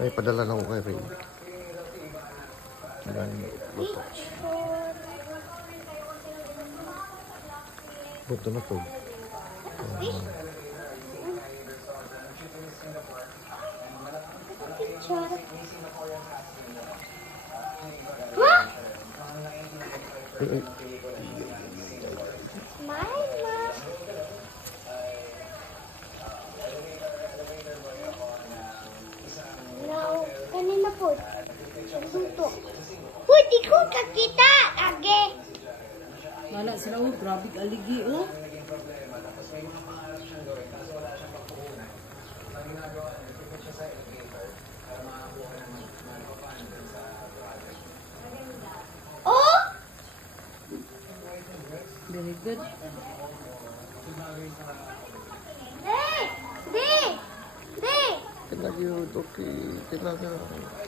Ay, padala na ko kay Ray. Ayan, luto. Buto na to. Ay. Kanina po. Luto. Uy, di ko kakita. Age. Wala sila, oh, grabe aligi, oh. Oh! Very good. Di! Di! Di! Tinagyo, okay. Tinagyo.